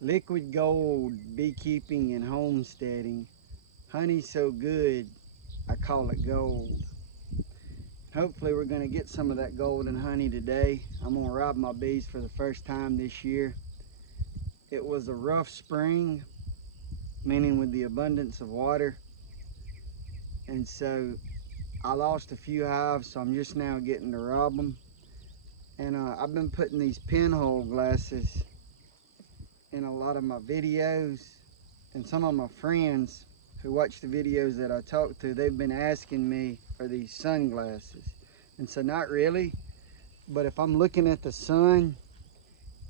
Liquid gold beekeeping and homesteading. Honey so good, I call it gold. Hopefully we're going to get some of that golden honey today. I'm going to rob my bees for the first time this year. It was a rough spring, meaning with the abundance of water. And so I lost a few hives, so I'm just now getting to rob them. And I've been putting these pinhole glasses in a lot of my videos. And some of my friends who watch the videos that I talk to, they've been asking me for these sunglasses. And so not really, but if I'm looking at the sun,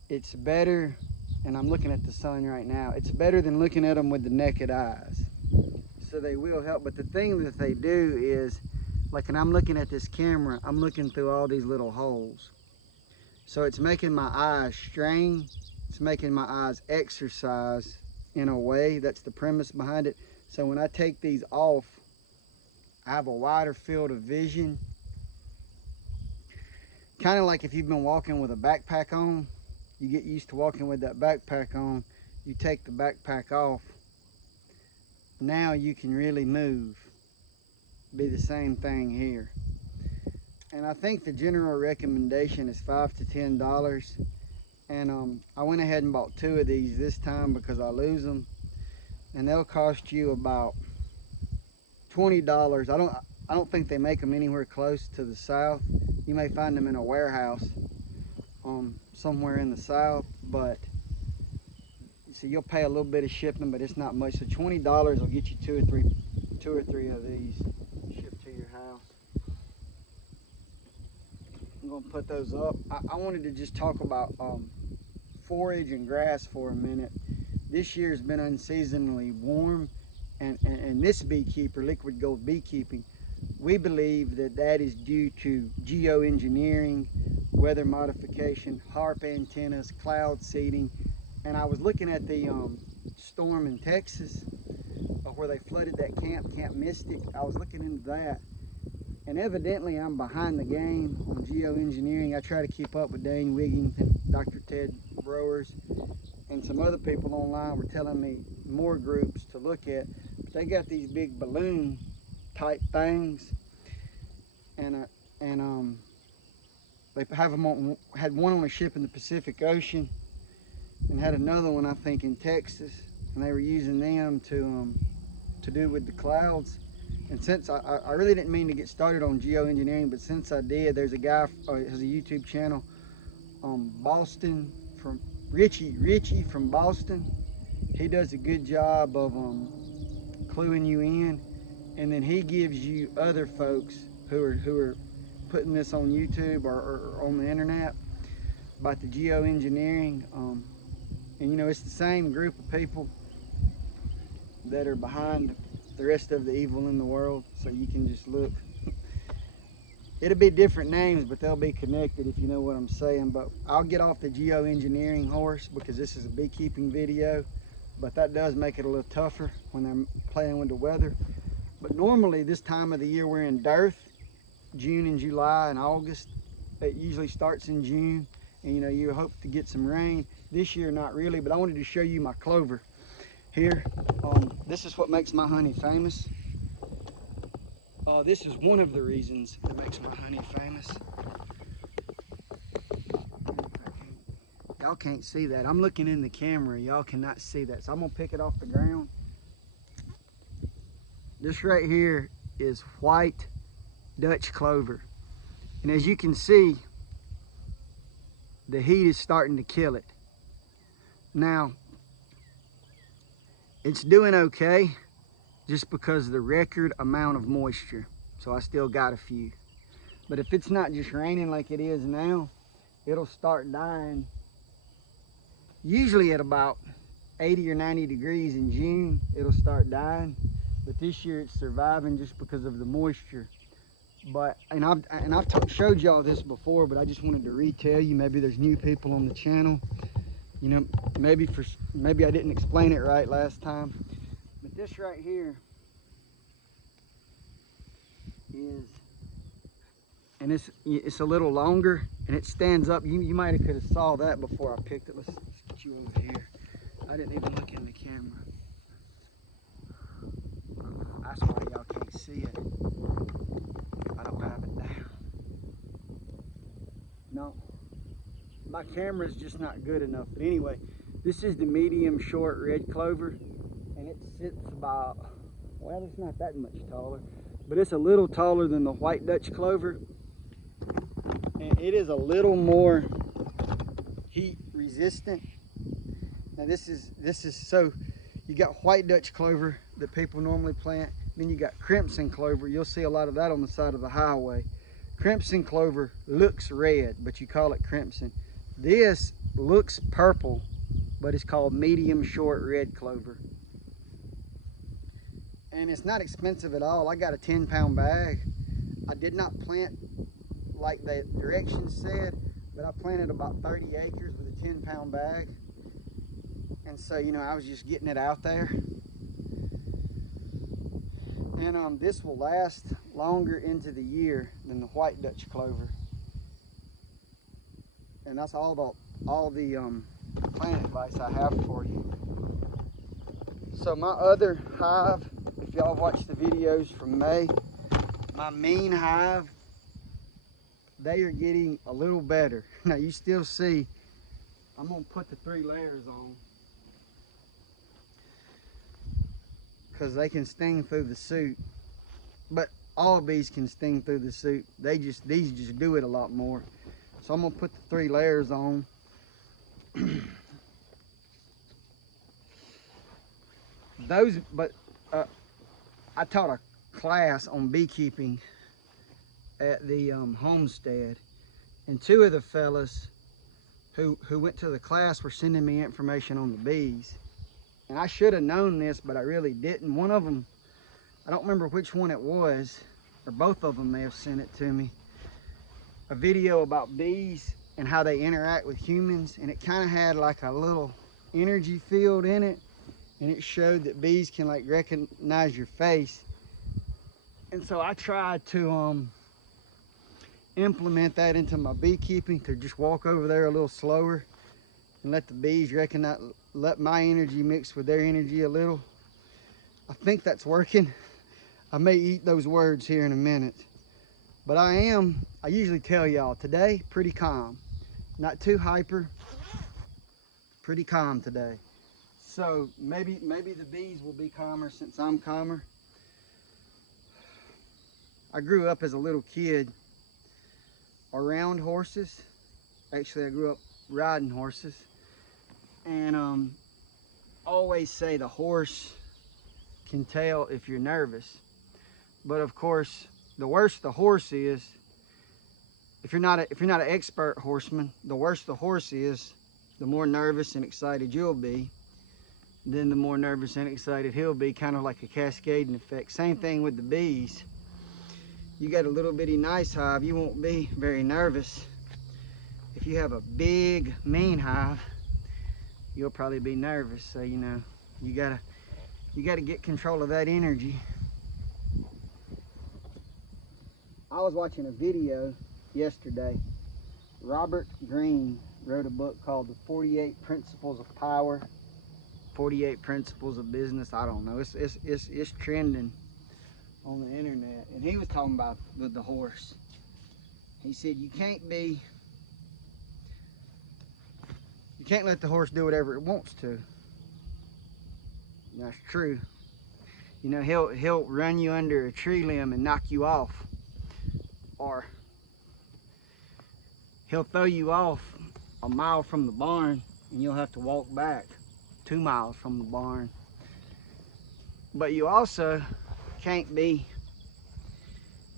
it's better, and I'm looking at the sun right now, it's better than looking at them with the naked eyes. So they will help, but the thing that they do is, like when I'm looking at this camera, I'm looking through all these little holes. So it's making my eyes strain, it's making my eyes exercise in a way. That's the premise behind it. So when I take these off, I have a wider field of vision. Kind of like if you've been walking with a backpack on, you get used to walking with that backpack on, you take the backpack off, now you can really move. Be the same thing here. And I think the general recommendation is $5 to $10. And I went ahead and bought 2 of these this time because I lose them. And they'll cost you about $20. I don't think they make them anywhere close to the South. You may find them in a warehouse somewhere in the South, but so you'll pay a little bit of shipping, but it's not much. So $20 will get you two or three of these shipped to your house. I'm gonna put those up. I wanted to just talk about forage and grass for a minute. This year's been unseasonably warm, and this beekeeper, liquid gold beekeeping, we believe that that is due to geoengineering, weather modification, HARP antennas, cloud seeding. And I was looking at the storm in Texas where they flooded that Camp Mystic. I was looking into that. And evidently I'm behind the game on geoengineering. I try to keep up with Dane Wigington, Dr. Ted Browers, and some other people online were telling me more groups to look at. But they got these big balloon type things, and they have them on, had one on a ship in the Pacific Ocean, and had another one I think in Texas, and they were using them to do with the clouds. And since I really didn't mean to get started on geoengineering, but since I did, there's a guy who has a YouTube channel, Boston, from Richie from Boston. He does a good job of cluing you in, and then he gives you other folks who are putting this on YouTube or on the internet about the geoengineering. And you know, it's the same group of people that are behind the rest of the evil in the world, so you can just look. It'll be different names, but they'll be connected, if you know what I'm saying. But I'll get off the geoengineering horse because this is a beekeeping video, but that does make it a little tougher when I'm playing with the weather. But normally this time of the year we're in dearth, June and July and August. It usually starts in June, and you know, you hope to get some rain. This year not really, but I wanted to show you my clover here. This is what makes my honey famous. This is one of the reasons that makes my honey famous. Y'all can't see that. I'm looking in the camera. Y'all cannot see that. So I'm gonna pick it off the ground. This right here is white Dutch clover. And as you can see, the heat is starting to kill it. Now, it's doing okay just because of the record amount of moisture. So I still got a few. But if it's not just raining like it is now, it'll start dying usually at about 80 or 90 degrees in June. It'll start dying. But this year it's surviving just because of the moisture. But I've showed y'all this before, but I just wanted to retell you. Maybe there's new people on the channel. You know, maybe I didn't explain it right last time. But this right here is, and it's a little longer, and it stands up. You might have could have saw that before I picked it. Let's get you over here. I didn't even look in the camera. That's why y'all can't see it. I don't have it down. No, my camera's just not good enough. But anyway, this is the medium short red clover, and it sits about, well, it's not that much taller, but it's a little taller than the white Dutch clover, and it is a little more heat resistant. Now this is so, you got white Dutch clover that people normally plant, then you got crimson clover. You'll see a lot of that on the side of the highway. Crimson clover looks red, but you call it crimson. This looks purple, but it's called medium short red clover. And it's not expensive at all. I got a 10-pound bag. I did not plant like the directions said, but I planted about 30 acres with a 10-pound bag. And so, you know, I was just getting it out there. And this will last longer into the year than the white Dutch clover. And that's all the plant advice I have for you. So my other hive, if y'all watch the videos from May, my mean hive, they are getting a little better. Now you still see, I'm gonna put the 3 layers on, because they can sting through the suit. But all bees can sting through the suit. These just do it a lot more. So I'm gonna put the 3 layers on. I taught a class on beekeeping at the homestead, and 2 of the fellas who went to the class were sending me information on the bees. And I should have known this, but I really didn't. One of them, I don't remember which one it was, or both of them may have sent it to me, a video about bees and how they interact with humans, and it kind of had like a little energy field in it, and it showed that bees can like recognize your face. And so I tried to implement that into my beekeeping, to just walk over there a little slower and let the bees recognize, let my energy mix with their energy a little. I think that's working. I may eat those words here in a minute, but I usually tell y'all today, pretty calm, not too hyper, pretty calm today. So maybe the bees will be calmer since I'm calmer. I grew up as a little kid around horses. Actually, I grew up riding horses, and always say the horse can tell if you're nervous. But of course, the worse the horse is, if you're not an expert horseman, the worse the horse is, the more nervous and excited you'll be. Then the more nervous and excited he'll be, kind of like a cascading effect. Same thing with the bees. You got a little bitty nice hive, you won't be very nervous. If you have a big mean hive, you'll probably be nervous. So, you know, you gotta get control of that energy. I was watching a video yesterday. Robert Greene wrote a book called The 48 Principles of Power, 48 Principles of Business. I don't know. It's trending on the internet. And he was talking about with the horse. He said you can't let the horse do whatever it wants to. That's true. You know, he'll run you under a tree limb and knock you off. Or he'll throw you off a mile from the barn and you'll have to walk back 2 miles from the barn. But you also can't be,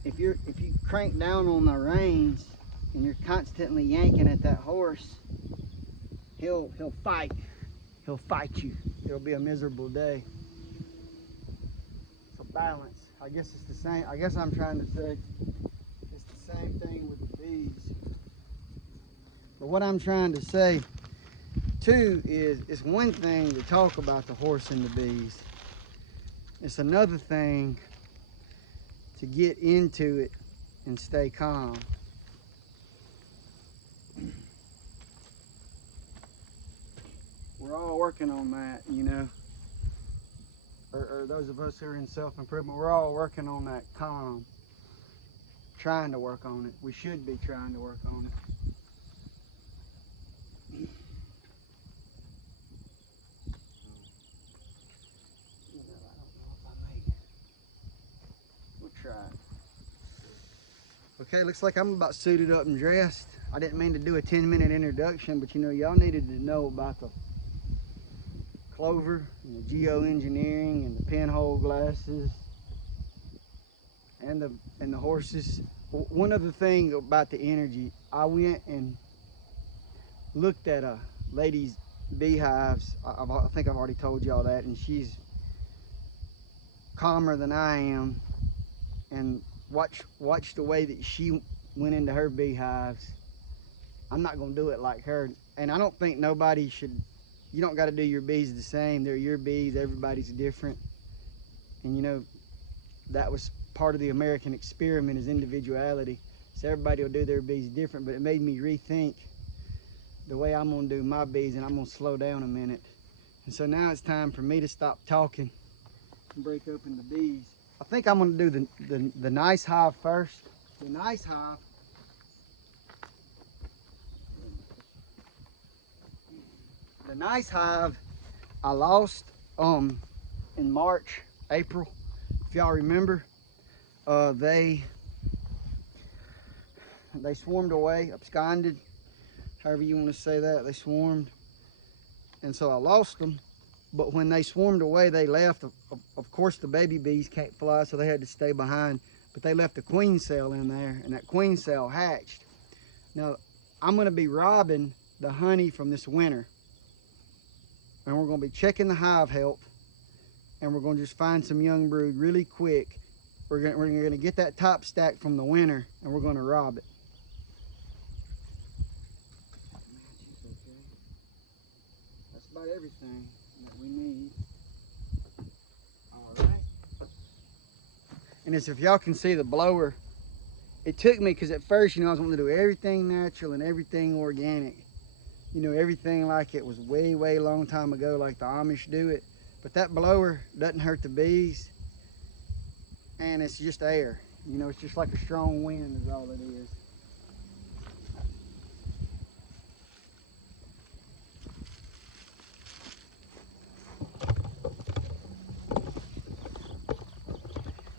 if you crank down on the reins and you're constantly yanking at that horse, he'll fight you. It'll be a miserable day. So balance, I guess it's the same. I guess I'm trying to say it's the same thing with the bees. But what I'm trying to say too is, it's one thing to talk about the horse and the bees. It's another thing to get into it and stay calm. we're all working on that, you know. Or those of us who are in self-improvement, we're all working on that calm. Trying to work on it. We should be trying to work on it. We'll try it. Okay, looks like I'm about suited up and dressed. I didn't mean to do a 10-minute introduction, but you know, y'all needed to know about the clover and the geoengineering and the pinhole glasses and the horses. One other thing about the energy, I went and looked at a lady's beehives. I think I've already told y'all that, and she's calmer than I am. And watch the way that she went into her beehives. I'm not gonna do it like her, and I don't think nobody should. You don't got to do your bees the same. They're your bees. Everybody's different, and you know that was part of the American experiment is individuality. So everybody will do their bees different, but it made me rethink the way I'm gonna do my bees, and I'm gonna slow down a minute. And so now it's time for me to stop talking and break open the bees. I think I'm gonna do the nice hive first. The nice hive. The nice hive I lost in March, April. If y'all remember, they swarmed away, absconded, however you want to say that. They swarmed, and so I lost them. But when they swarmed away, they left. Of course, the baby bees can't fly, so they had to stay behind. But they left a queen cell in there, and that queen cell hatched. Now, I'm going to be robbing the honey from this winter. And we're going to be checking the hive health. And we're going to just find some young brood really quick. We're going to get that top stack from the winter, and we're going to rob it. That's about everything that we need. All right. And as if y'all can see the blower, it took me, because at first, you know, I was wanting to do everything natural and everything organic. You know, everything like it was way, way long time ago, like the Amish do it. But that blower doesn't hurt the bees, and it's just air. You know, it's just like a strong wind is all it is.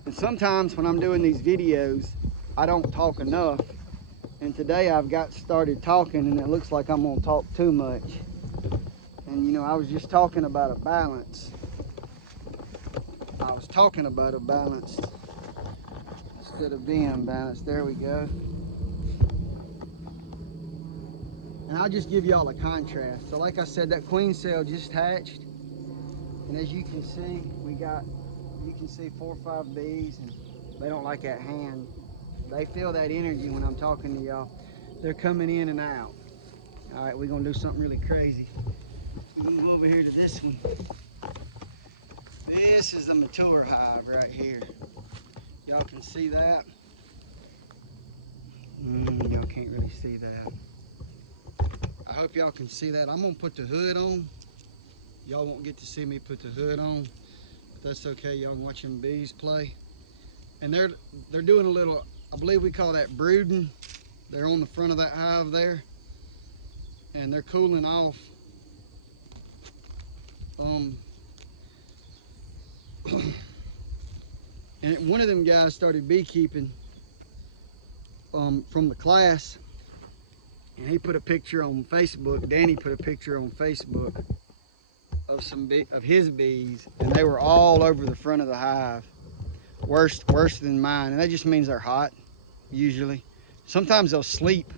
And sometimes when I'm doing these videos, I don't talk enough. And today I've got started talking, and it looks like I'm gonna talk too much. And you know, I was just talking about a balance. I was talking about a balance instead of being balanced. There we go. And I'll just give y'all a contrast. So like I said, that queen cell just hatched. And as you can see, you can see 4 or 5 bees, and they don't like that hand. They feel that energy when I'm talking to y'all. They're coming in and out. All right, we're gonna do something really crazy. We're gonna go over here to this one. This is the mature hive right here. Y'all can see that? Y'all can't really see that. I hope y'all can see that. I'm gonna put the hood on. Y'all won't get to see me put the hood on, but that's okay. Y'all can watch them bees play. And they're doing a little, I believe we call that brooding. They're on the front of that hive there, and they're cooling off. And one of them guys started beekeeping from the class, and he put a picture on Facebook. Danny put a picture on Facebook of his bees, and they were all over the front of the hive, worse than mine. And that just means they're hot, usually. Sometimes they'll sleep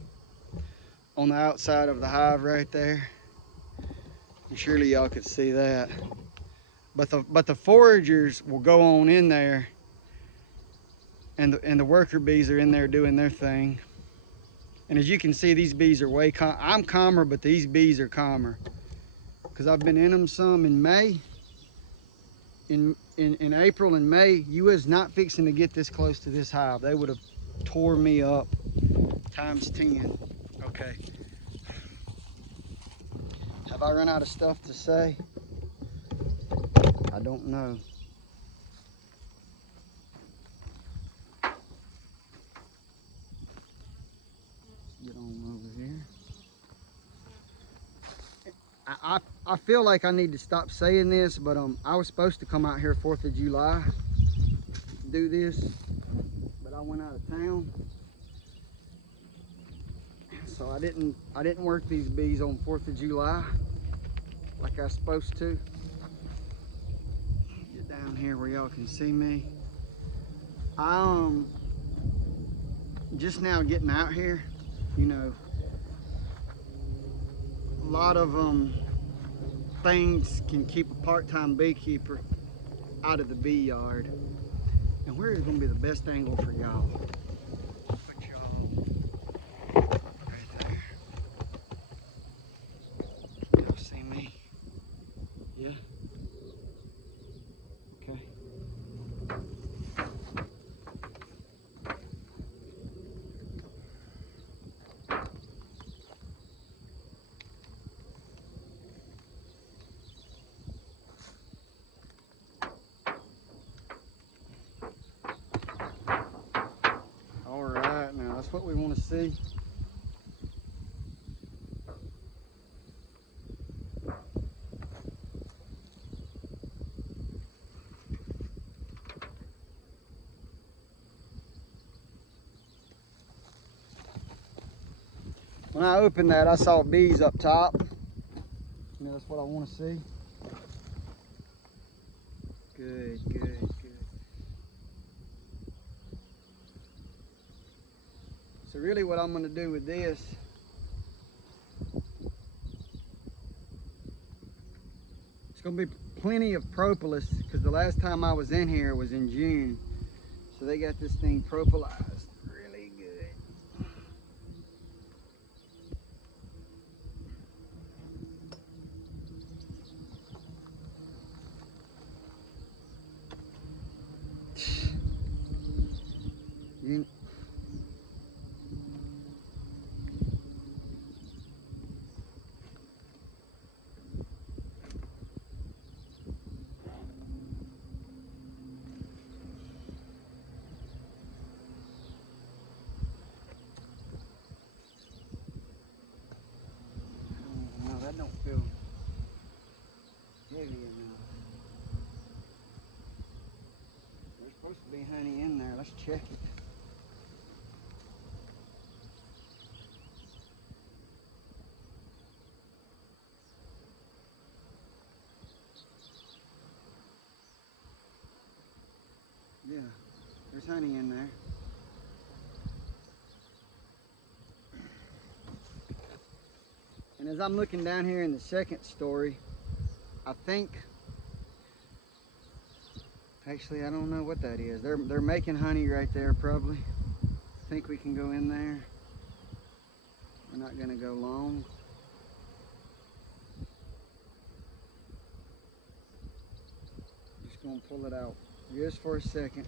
on the outside of the hive right there, and surely y'all could see that. But the foragers will go on in there, and the worker bees are in there doing their thing. And as you can see, these bees are way I'm calmer, but these bees are calmer, because I've been in them some in May. In April and May, you was not fixing to get this close to this hive. They would have tore me up times 10. Okay. Have I run out of stuff to say? I don't know. Get on over here. I feel like I need to stop saying this, but I was supposed to come out here 4th of July to do this, but I went out of town. So I didn't work these bees on 4th of July like I was supposed to. Get down here where y'all can see me. I just now getting out here, you know, a lot of things can keep a part-time beekeeper out of the bee yard. And where is going to be the best angle for y'all? Put y'all right there. Can y'all see me? Yeah? Okay. All right, now that's what we want to see. When I opened that, I saw bees up top. You know, that's what I want to see. Good, good, good. So really what I'm going to do with this, it's going to be plenty of propolis, because the last time I was in here was in June. So they got this thing propolized really good. You, no, that don't feel heavy enough. There's supposed to be honey in there. Let's check it. Yeah, there's honey in there. And as I'm looking down here in the second story, I think, actually I don't know what that is. They're making honey right there probably. I think we can go in there. We're not gonna go long. Just gonna pull it out just for a second.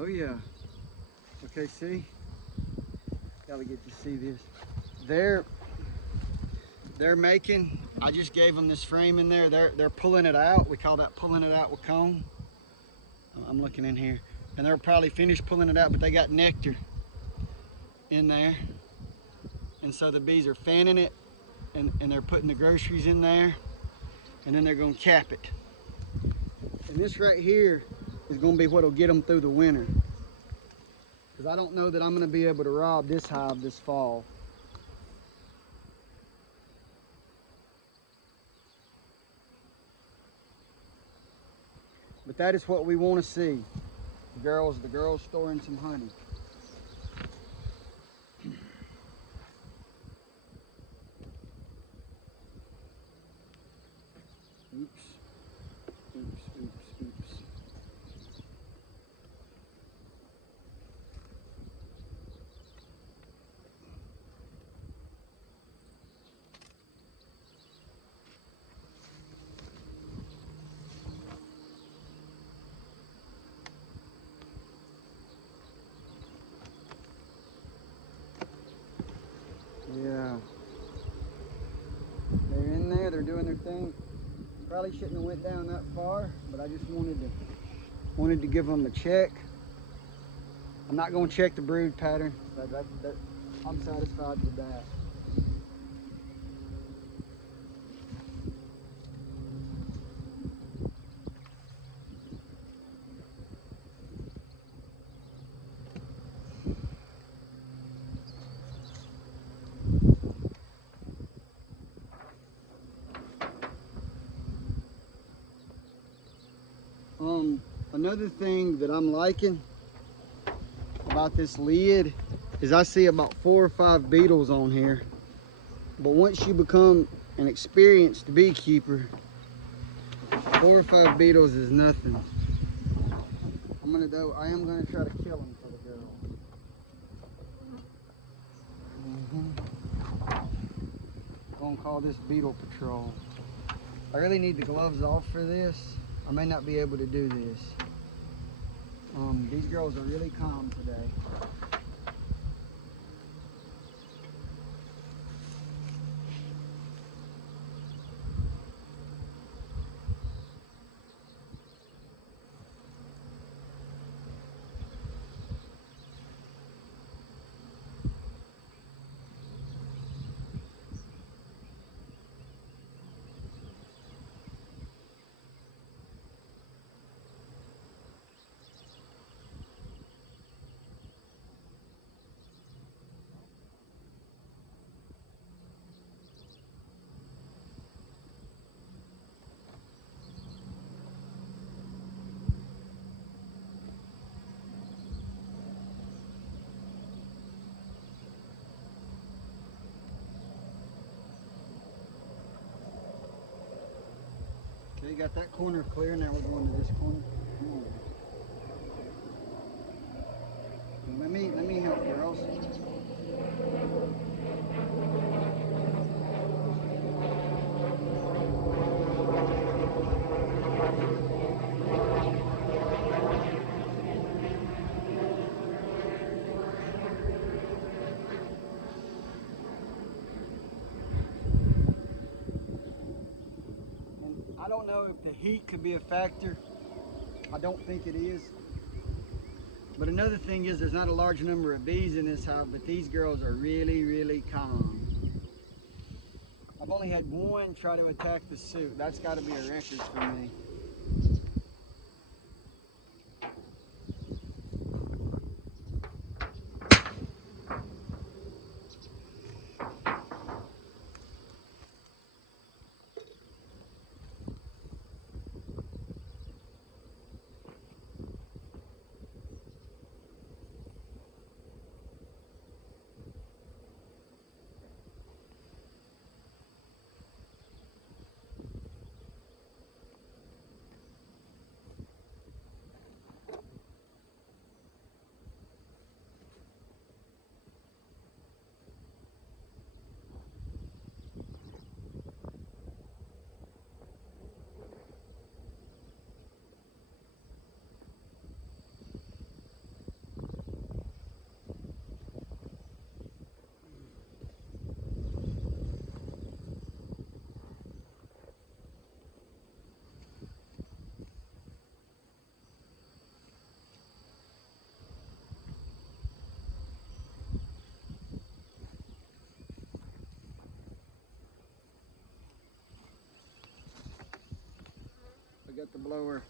Oh yeah. Okay, see? Gotta get to see this. They're making, I just gave them this frame in there. They're pulling it out. We call that pulling it out with comb. I'm looking in here. And they're probably finished pulling it out, but they got nectar in there. And so the bees are fanning it, and they're putting the groceries in there, and then they're gonna cap it. And this right here is gonna be what'll get them through the winter. Because I don't know that I'm gonna be able to rob this hive this fall. But that is what we want to see. The girls storing some honey. Oops. Oops, oops, oops. everything. Probably shouldn't have went down that far, but I just wanted to give them a check. I'm not going to check the brood pattern. I'm satisfied with that. Another thing that I'm liking about this lid is I see about 4 or 5 beetles on here. But once you become an experienced beekeeper, 4 or 5 beetles is nothing. I am gonna try to kill them for the girl. I'm gonna call this beetle patrol. I really need the gloves off for this. I may not be able to do this. These girls are really calm today. Okay, got that corner clear. Now we're going to this corner. Come on. Let me help, girls. I don't know if the heat could be a factor. I don't think it is. But another thing is there's not a large number of bees in this hive, but these girls are really, really calm. I've only had one try to attack the suit. That's got to be a record for me. I got the blower.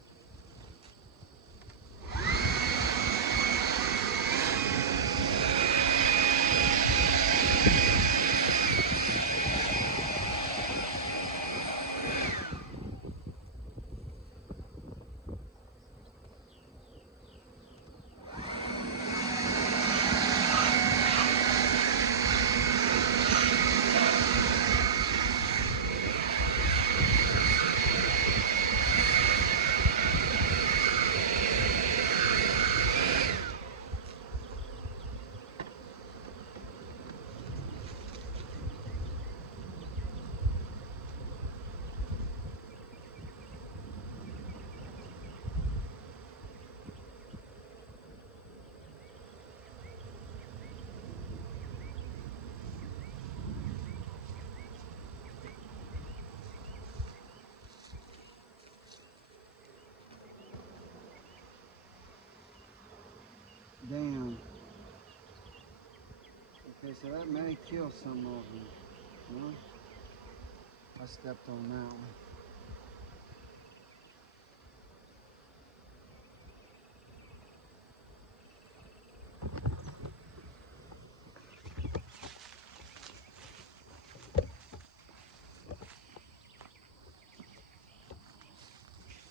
Okay, so that may kill some of them. Well, I stepped on that one.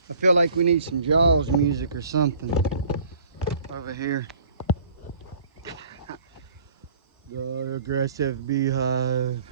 I feel like we need some Jaws music or something over here. The aggressive beehive.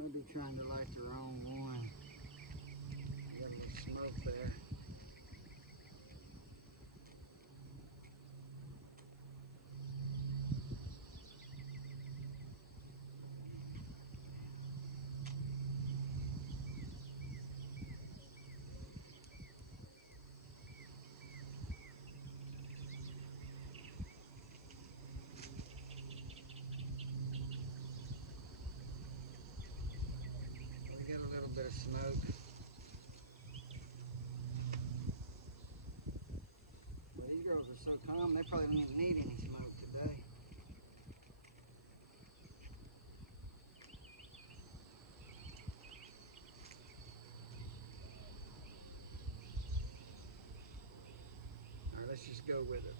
Maybe trying to light the wrong one. Got a little smoke there. We got a little bit of smoke. But these girls are so calm, they probably don't even need any smoke today. All right, let's just go with it.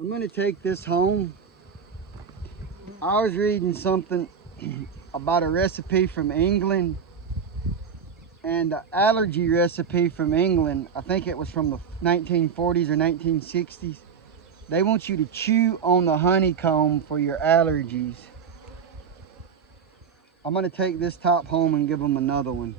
I'm going to take this home. I was reading something about a recipe from England, and the allergy recipe from England, I think it was from the 1940s or 1960s. They want you to chew on the honeycomb for your allergies. I'm going to take this top home and give them another one.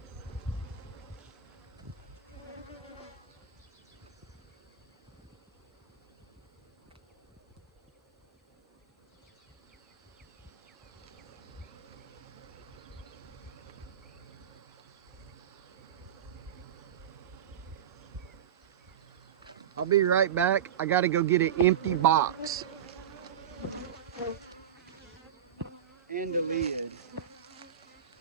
I'll be right back. I got to go get an empty box. and the lid.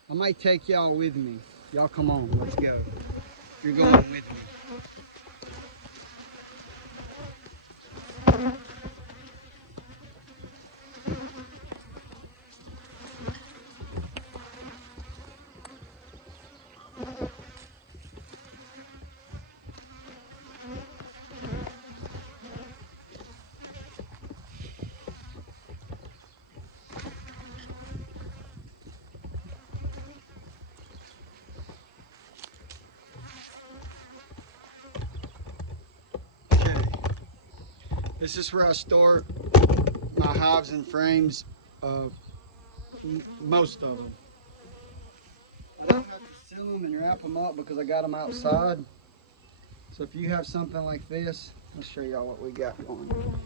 I might take y'all with me. Y'all come on, let's go. You're going with me. Okay. This is where I store my hives and frames, most of them. I don't have to seal them and wrap them up because I got them outside. So if you have something like this, I'll show y'all what we got going.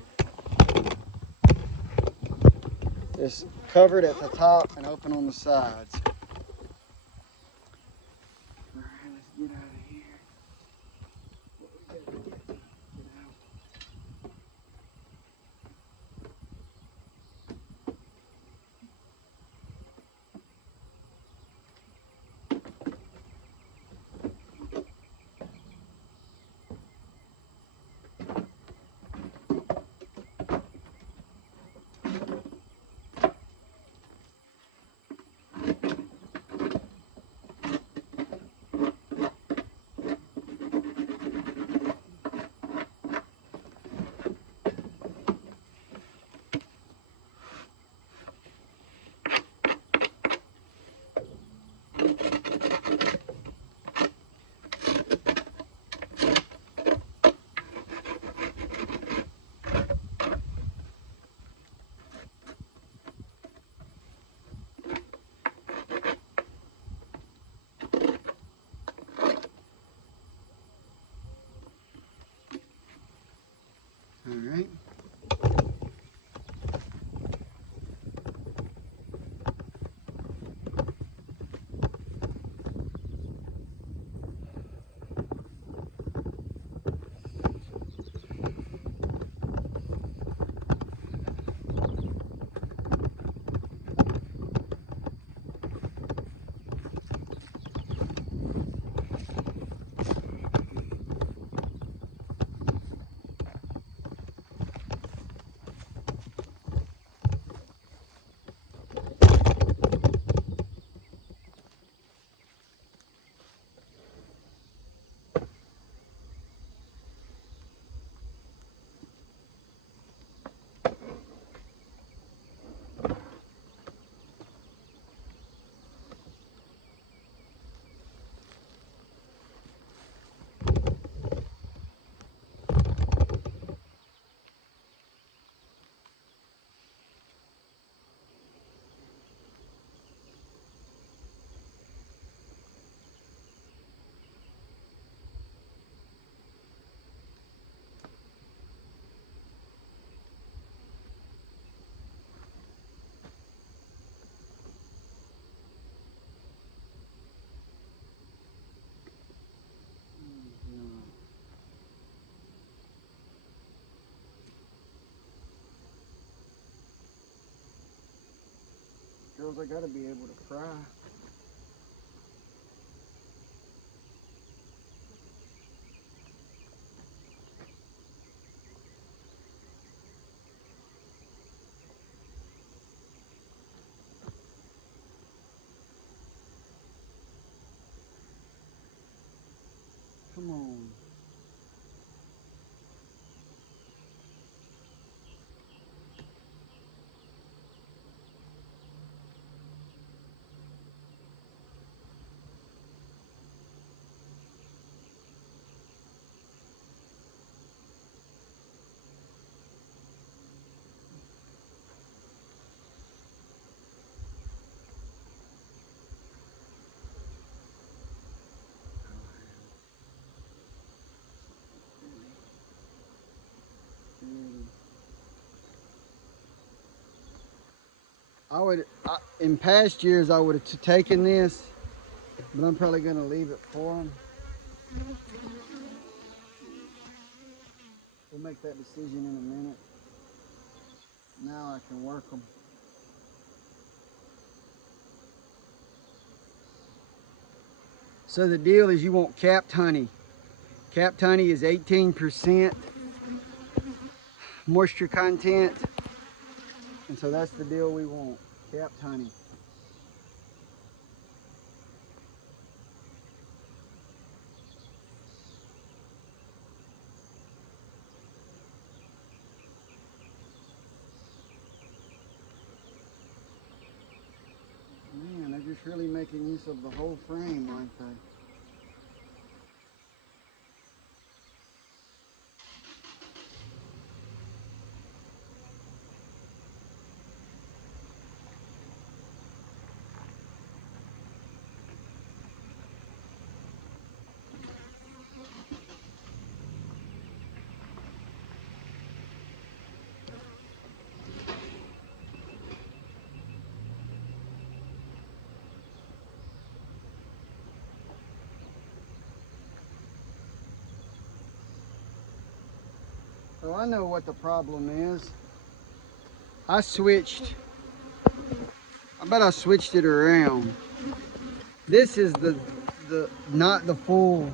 It's covered at the top and open on the sides. All right, let's get out of here. What we gotta get out. All right. Girls, I gotta be able to fry. Come on. In past years, I would have taken this, but I'm probably gonna leave it for them. We'll make that decision in a minute. Now I can work them. So the deal is you want capped honey. Capped honey is 18% moisture content. And so that's the deal we want, capped honey. Man, they're just really making use of the whole frame, aren't they? So I know what the problem is. I bet I switched it around. This is the not the full.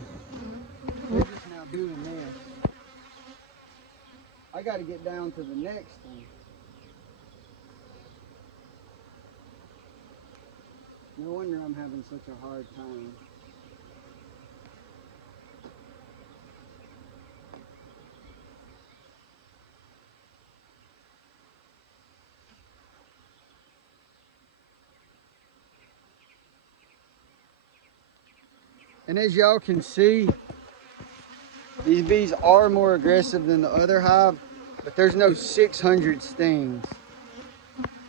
We're just now doing this. I got to get down to the next one. No wonder I'm having such a hard time. And as y'all can see, these bees are more aggressive than the other hive, but there's no 600 stings.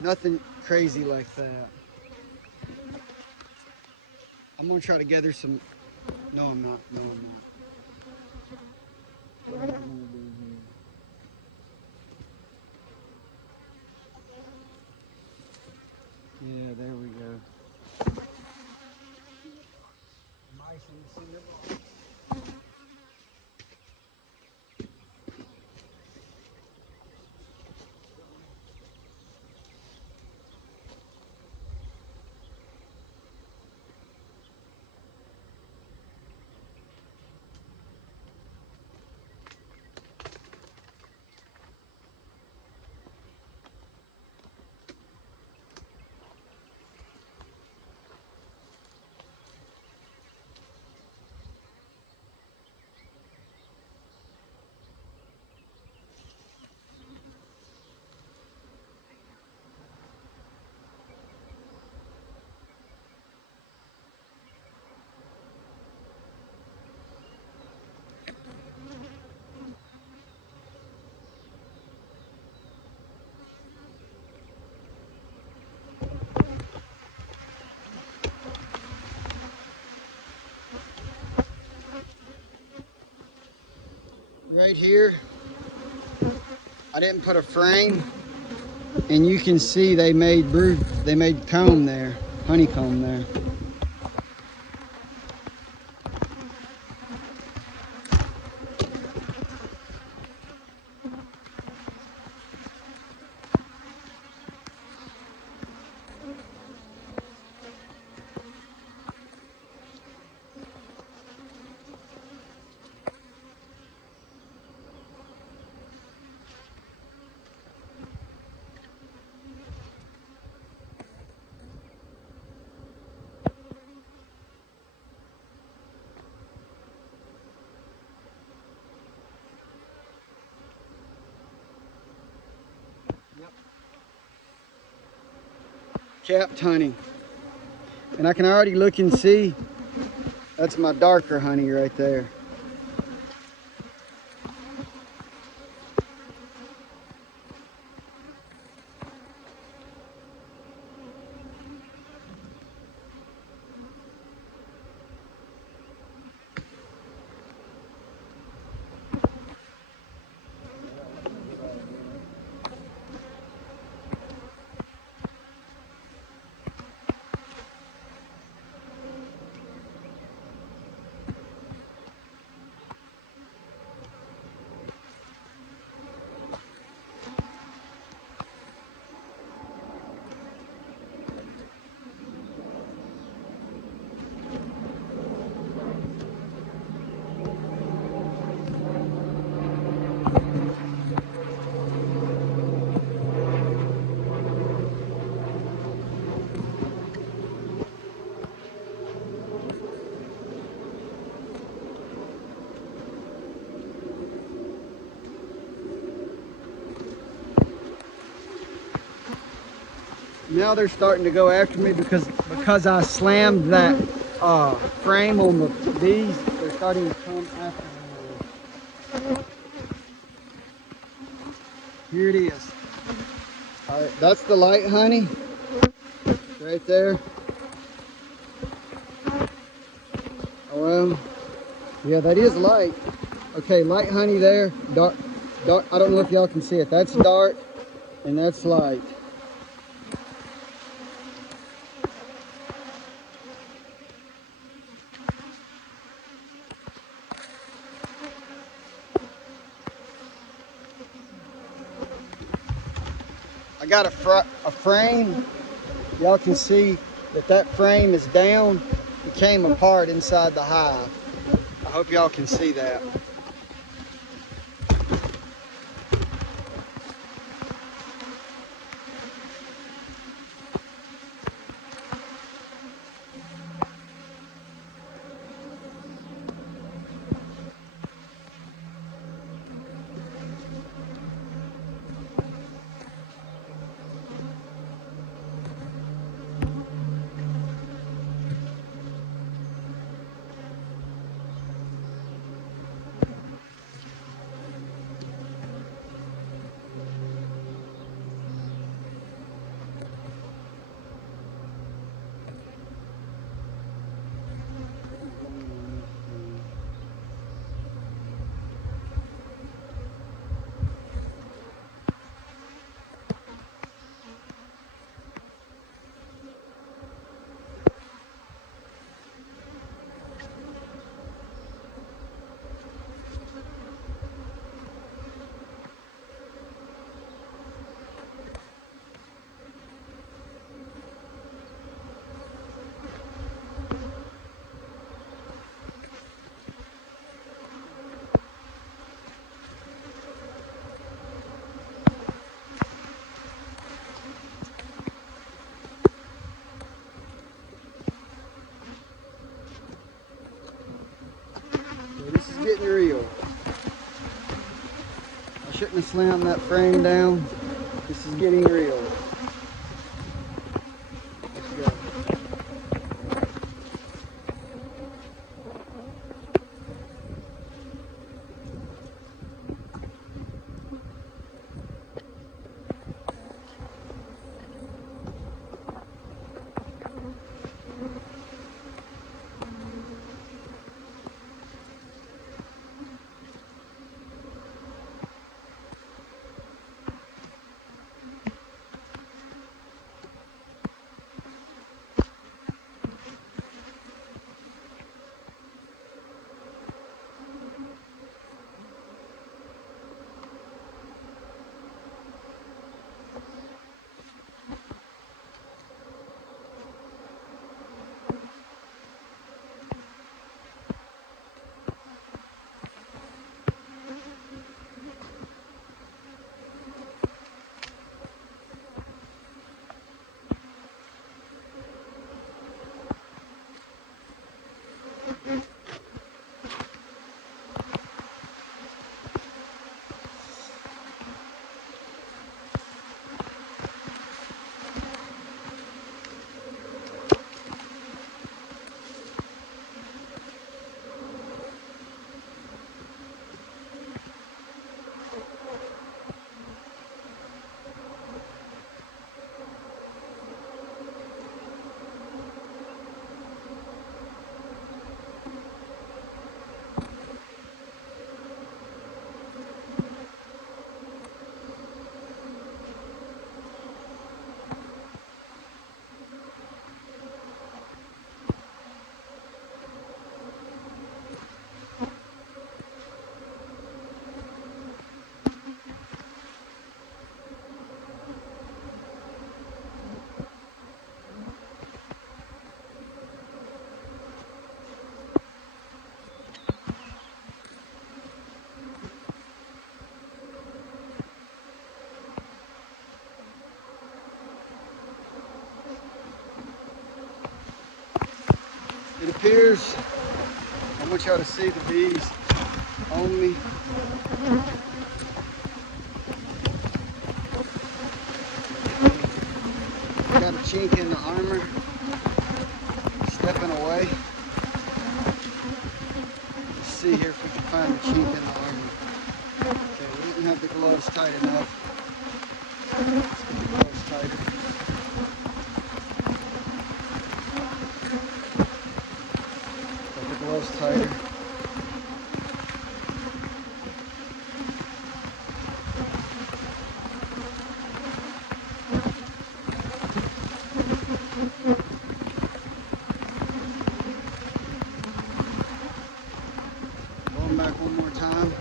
Nothing crazy like that. I'm gonna try to gather some. No, I'm not. No, I'm not. What am I gonna do here? Yeah, there we go. Mice in the cinder block. Right here, I didn't put a frame, and you can see they made comb there, honeycomb there. Yep. Capped honey. And I can already look and see, that's my darker honey right there. now they're starting to go after me because I slammed that frame on the bees. They're starting to come after me. Here it is. All right, that's the light honey right there. Yeah, that is light. Okay, light honey there. Dark. I don't know if y'all can see it. That's dark and that's light. I got a frame. Y'all can see that frame is down. It came apart inside the hive. I hope y'all can see that. This is getting real. I shouldn't have slammed that frame down. This is getting real. Let's go. It appears, I want y'all to see the bees on me. chink in the armor. Stepping away. Let's see here if we can find a chink in the armor. Okay, we didn't have the gloves tight enough. Let's get the gloves tighter. Got the gloves tighter. Back one more time.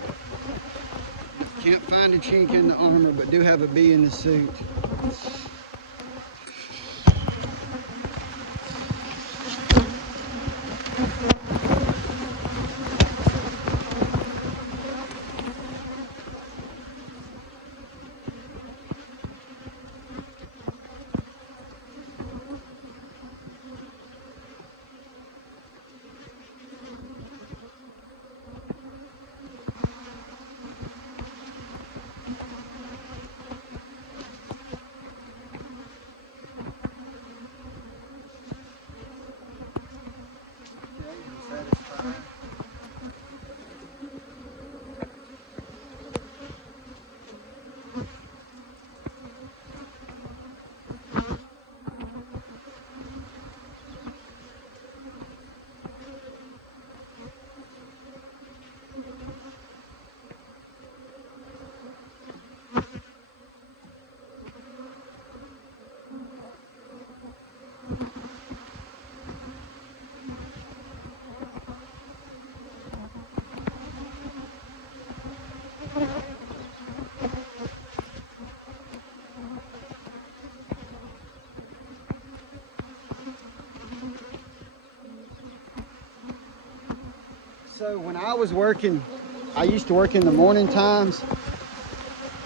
Can't find a chink in the armor, but do have a bee in the suit. So when I was working, I used to work in the morning times,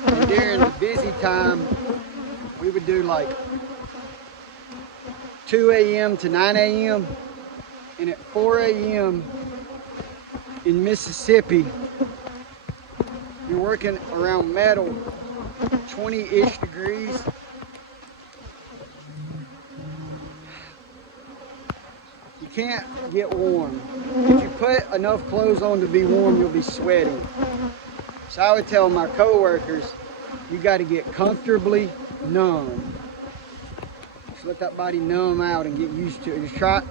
and during the busy time, we would do like 2 a.m. to 9 a.m. and at 4 a.m. in Mississippi, you're working around metal, 20-ish degrees. You can't get warm. If you put enough clothes on to be warm, you'll be sweating. So I would tell my coworkers, you got to get comfortably numb. Just let that body numb out and get used to it. Just try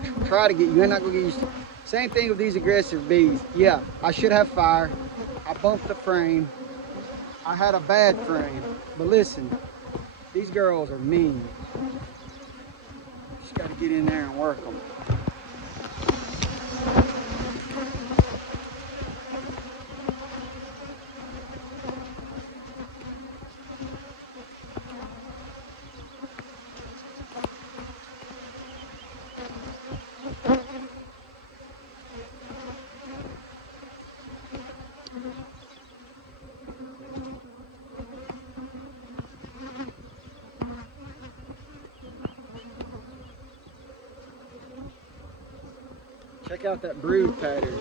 to get, you're not going to get used to it. Same thing with these aggressive bees. Yeah, I should have fire. I bumped the frame. I had a bad frame. But listen, these girls are mean. Just got to get in there and work them. Check out that brood pattern.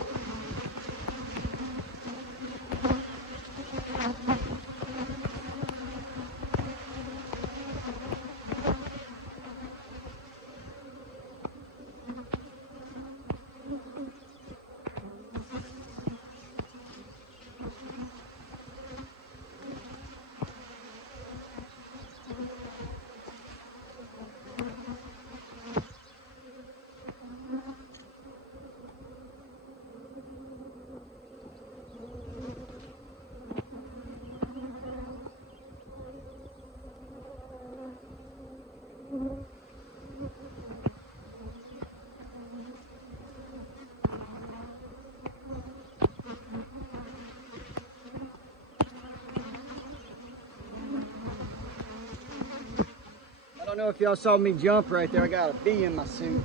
I don't know if y'all saw me jump right there. I got a bee in my suit. And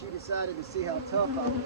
she decided to see how tough I was.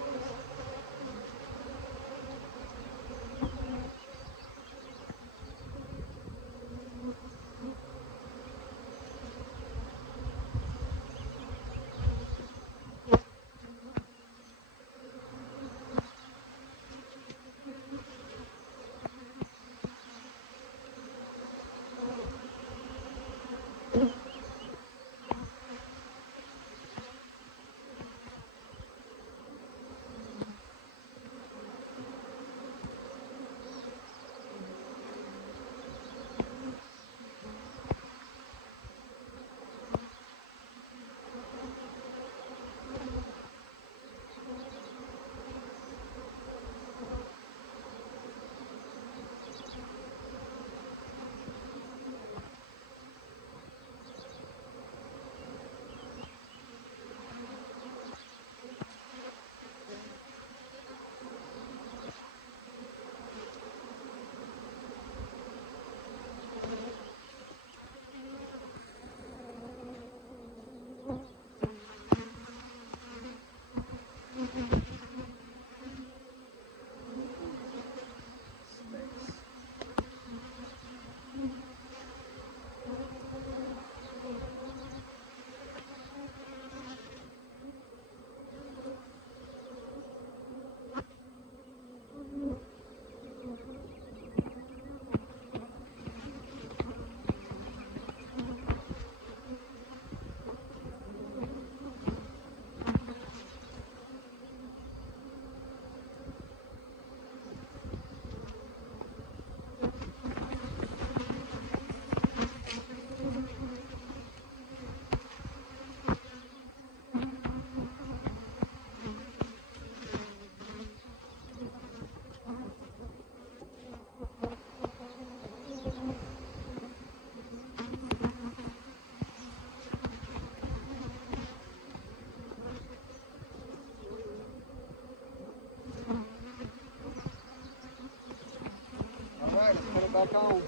it back on.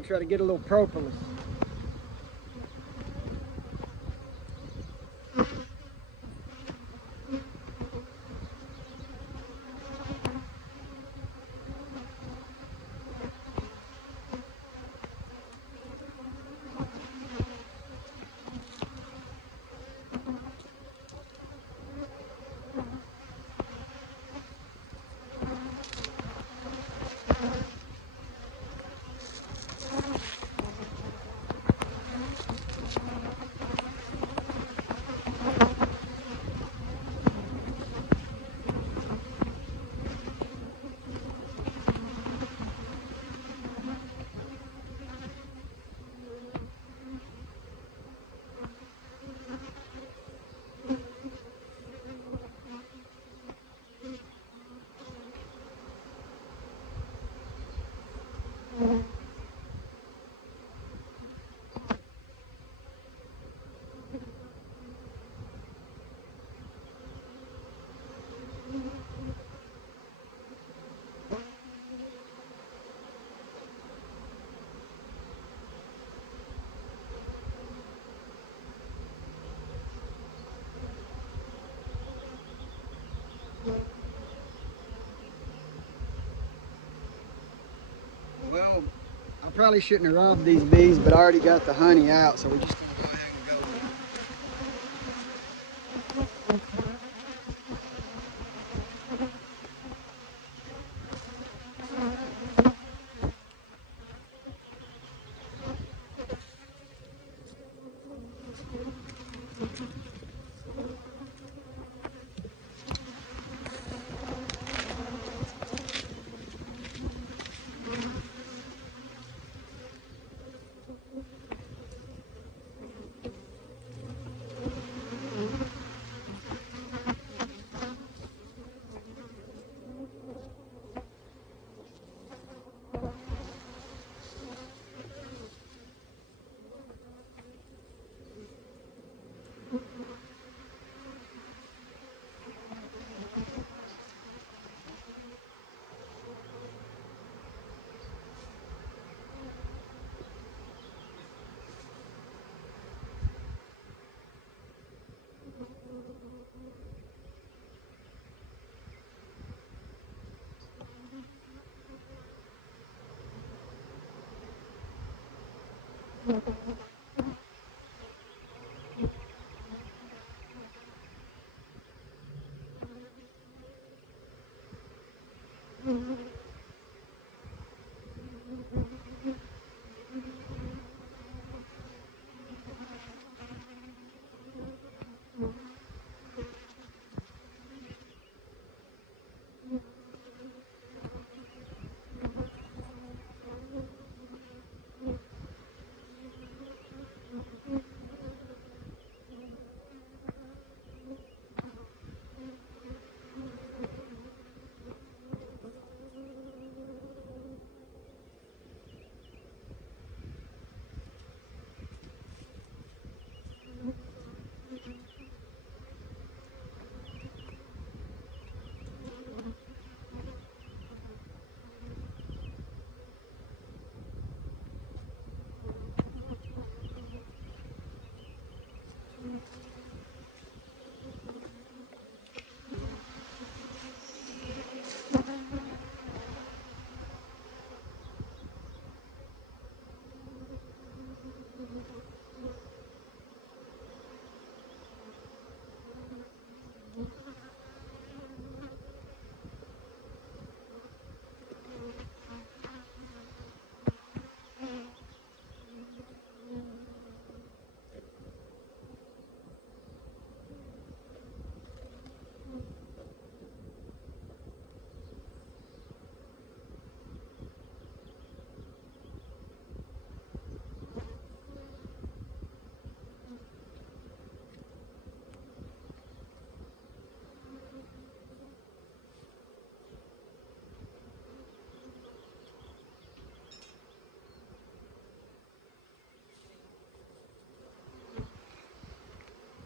and try to get a little propolis. Well, I probably shouldn't have robbed these bees, but I already got the honey out, so we're just gonna go ahead and go with it.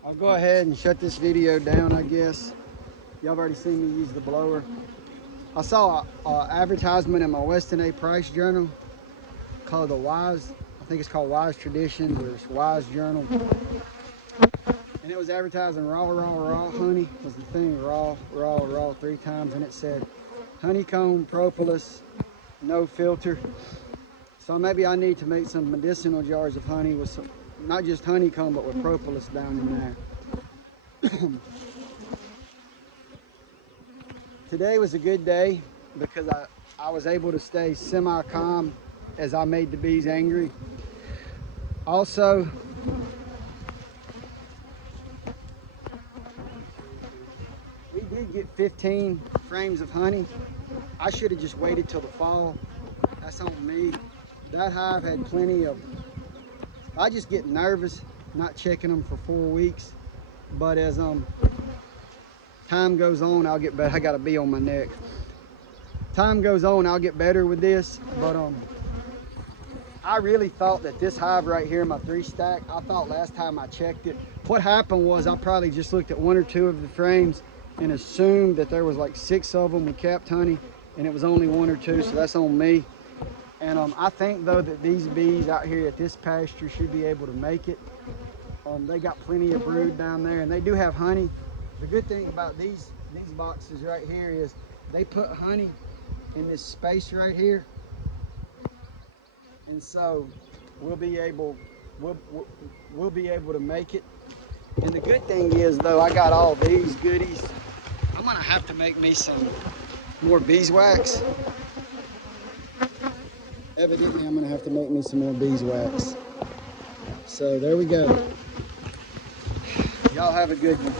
I'll go ahead and shut this video down, I guess. Y'all have already seen me use the blower. I saw an advertisement in my Weston A. Price Journal called the Wise, I think it's called Wise Traditions or it's Wise Journal. And it was advertising raw honey was the thing, raw 3 times. And it said honeycomb, propolis, no filter. So maybe I need to make some medicinal jars of honey with some, not just honeycomb, but with propolis down in there. Today was a good day because I was able to stay semi-calm as I made the bees angry. Also, we did get 15 frames of honey. I should have just waited till the fall. That's on me. That hive had plenty of, I just get nervous not checking them for 4 weeks. But as time goes on, I'll get better. I got a bee on my neck. Time goes on, I'll get better with this. But I really thought that this hive right here, my 3 stack, I thought last time I checked it, what happened was I probably just looked at 1 or 2 of the frames and assumed that there was like 6 of them with capped honey, and it was only 1 or 2, so that's on me. And I think though that these bees out here at this pasture should be able to make it. They got plenty of brood down there, and they do have honey. The good thing about these boxes right here is they put honey in this space right here, and so we'll be able to make it. And the good thing is though, I got all these goodies. I'm gonna have to make me some more beeswax. Evidently, I'm gonna have to make me some more beeswax. So there we go. Y'all have a good one.